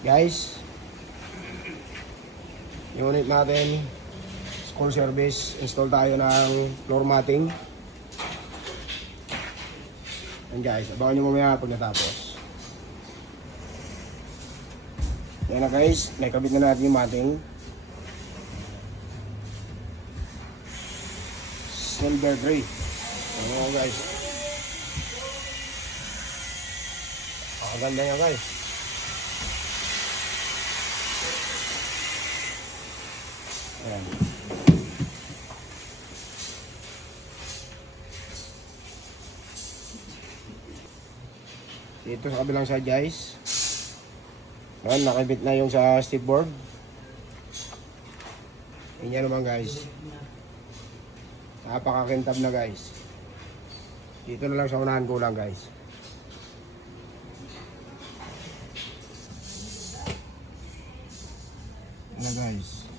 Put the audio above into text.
Guys, unit natin, school service, install tayo ng floor matting. And guys, abangan nyo mamaya pag natapos. Yan na guys, nakabit na natin yung matting. Silver gray. Ayan guys. Ang ganda niya guys. Ayan. Dito sa kabilang side guys. Ayan, nakabit na yung sa step board. Yan naman guys. Napakakintab na guys. Dito na lang sa unahan ko lang guys. Na guys.